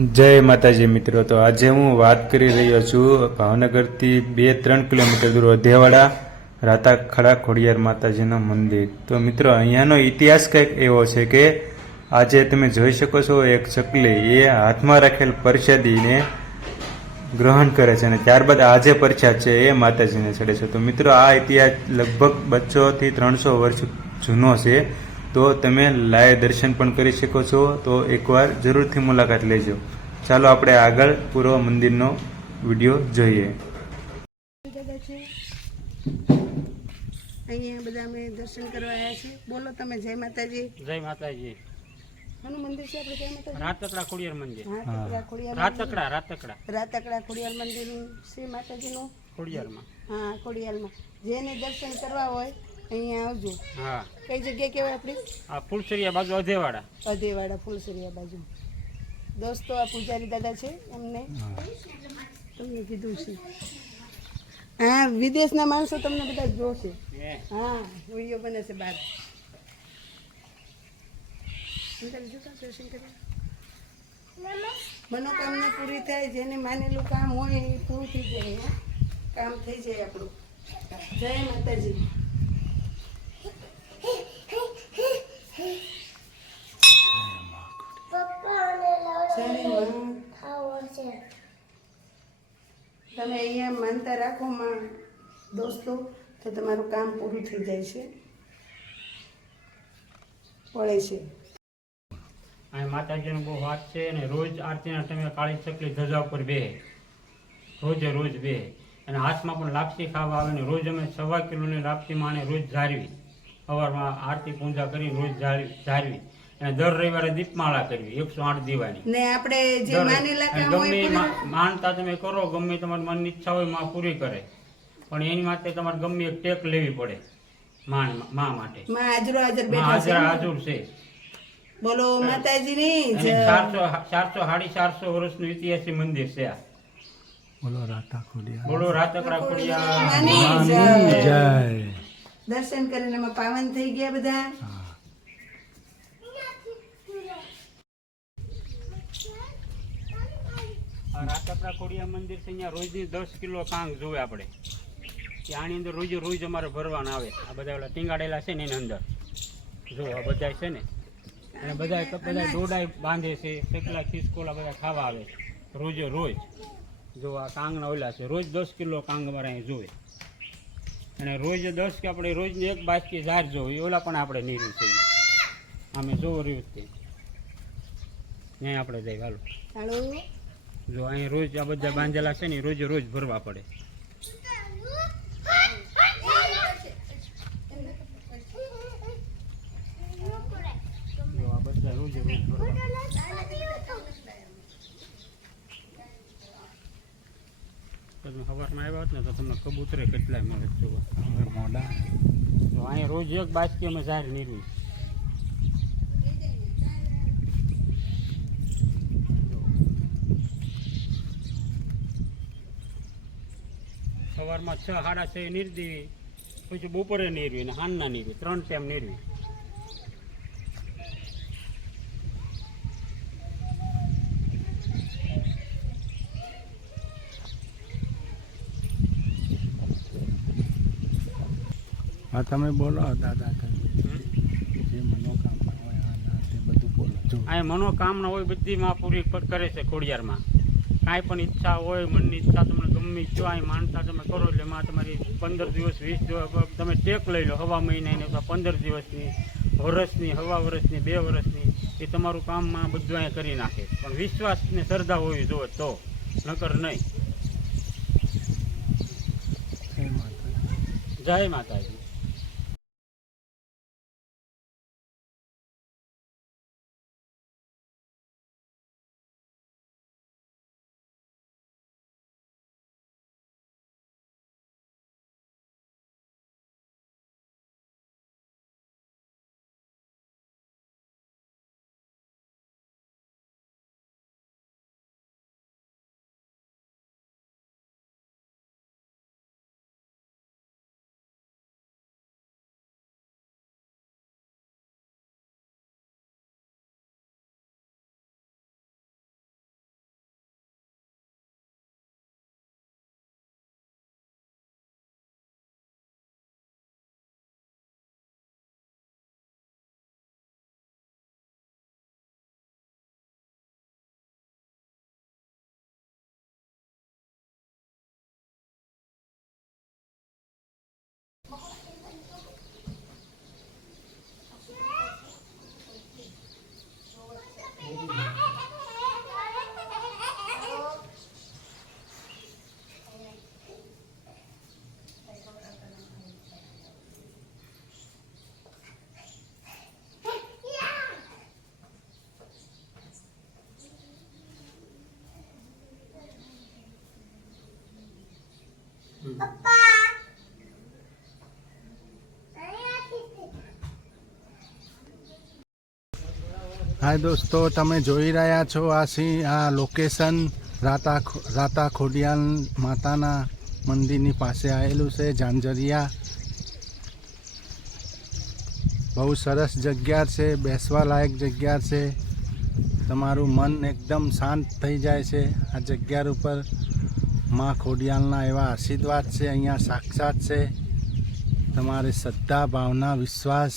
જય માતાજી મિત્રો. તો આજે હું વાત કરી રહ્યો છું ભાવનગરથી 2-3 કિલોમીટર દૂર અધેવાડા રાતાખડા ખોડિયાર માતાજીનું મંદિર. તો મિત્રો અહીંયાનો ઇતિહાસ કંઈક એવો છે કે આજે તમે જોઈ શકો છો એક ચકલી એ હાથમાં રાખેલ પ્રસાદીને ગ્રહણ કરે છે અને ત્યારબાદ આ જે પ્રસાદ છે એ માતાજીને ચડે છે. તો મિત્રો આ ઇતિહાસ લગભગ 200 થી 300 વર્ષ જૂનો છે. તો તમે લાઈવ દર્શન પણ કરી શકો છો. તો એકવાર જરૂરથી મુલાકાત લેજો. ચાલો આપણે આગળ પૂરો મંદિરનો વિડીયો જોઈએ. અહીંયા બધા અમે દર્શન કરવા આવ્યા છે. બોલો તમે જય માતાજી. જય માતાજી. આનું મંદિર છે આપણે જય માતાજી. રાતકડા ખોડિયાર મંદિર. રાતકડા ખોડિયાર મંદિર શ્રી માતાજીનું ખોડિયારમાં. હા, ખોડિયારમાં. જેને દર્શન કરવા હોય અહીંયા આવજો. હા. કઈ જગ્યાએ કહેવાય આપણી? આ ફૂલસરિયા બાજુ અધેવાડા. અધેવાડા ફૂલસરિયા બાજુ. દોસ્તો આ પૂજારી દાદા છે, એમને તમને કીધું છે. હા, વિદેશના માણસો તમને બધા જોશે. હા, વિડીયો બને છે બહાર. મનોકામના પૂરી થાય, જેને માનેલું કામ હોય એ પૂરું થઈ જાય. કામ થઈ જાય આપણું. જય માતાજી. તમે અહીંયા માનતા રાખો માં દોસ્તો, તો તમારું કામ પૂરું થઈ જાય છે, પડે છે. અહીં માતાજીનો બહુ વાત છે અને રોજ આરતીના ટાઈમે કાળી ચકલી ધજા ઉપર બેહે, રોજ બેહે અને હાથમાં પણ લાપસી ખાવા આવે ને રોજ અમે 1.25 કિલોની લાપસી માણે રોજ ઝારવી. સવારમાં આરતી પૂજા કરી રોજ ઝારવી અને દર રવિવારે દીપમાળા કરવી 108 દીવાની. ને આપણે જે માનેલા કામ હોય માનતા તમે કરો, ગમે તમારી મનની ઈચ્છા હોય માં પૂરી કરે, પણ એની માટે તમારે ગમે એક ટેક લેવી પડે. માં માટે માં હાજર છે. બોલો માતાજીની જય. 450 વર્ષનું ઇતિહાસી મંદિર છે આ. બોલો રાતકડા ખોડિયાર જય. દર્શન કરીને અમે પાવન થઈ ગયા બધા. રાતકડા ખોડિયાર મંદિર છે. અહીંયા રોજની 10 કિલો કાંગ જોવે આપણે. આની અંદર રોજ અમારે ભરવાના આવે. આ બધા ઓલા ટીંગાડેલા છે ને એની અંદર જો આ બધા છે ને, અને બધા દોડાઈ બાંધે છે, ચકલા ખિસકોલા બધા ખાવા આવે રોજ. જો આ કાંગના ઓલા છે, રોજ 10 કિલો કાંગ અમારે અહીં જોવે. અને રોજ 10 કે આપણે રોજની એક બાસકી ઝાર જોવી, ઓલા પણ આપણે નીરું છે. અમે જોવો રહ્યું તે ત્યાં આપણે જઈ હાલો. જો અહીં રોજ આ બધા બાંધેલા છે ને રોજ ભરવા પડે. જો આ બધા રોજ ભરવા. તમે સવારમાં આવ્યા હોત ને તો તમને કબૂતરે કેટલાય મળે જોવા. હવે મોડા તો અહીં રોજ એક બાસકી અમે ઝાર નીરવી. સવારમાં 6-6:30 નીર દેવી, પછી બપોરે નીરવી ને હાંજના નીરવી, 3 ટાઈમ નીરવી. હા, તમે બોલો દાદા. જે મનોકામના હોય તે બધું બોલો. આ મનોકામના હોય બધી માં પૂરી કરે છે ખોડિયારમાં. કાંઈ પણ ઈચ્છા હોય, મનની ઈચ્છા તમને ગમે ઈચ્છો અહીં માનતા તમે કરો એટલે એમાં તમારી 15 દિવસ 20 દિવસ તમે ટેક લઈ લો. હવા મહિનાની 15 દિવસની, વર્ષની, હવા વર્ષની, 2 વર્ષની, એ તમારું કામમાં બધું અહીંયા કરી નાખે. પણ વિશ્વાસ ને શ્રદ્ધા હોવી જોઈએ તો, નકર નહીં. જય માતાજી. હાય દોસ્તો, તમે જોઈ રહ્યા છો આ લોકેશન રાતા ખોડિયાર માતાના મંદિરની પાસે આવેલું છે, ઝાંઝરિયા. બહુ સરસ જગ્યા છે, બેસવા લાયક જગ્યા છે. તમારું મન એકદમ શાંત થઈ જાય છે આ જગ્યા ઉપર. માં ખોડિયારના એવા આશીર્વાદ છે, અહીંયા સાક્ષાત છે. તમારે શ્રદ્ધા, ભાવના, વિશ્વાસ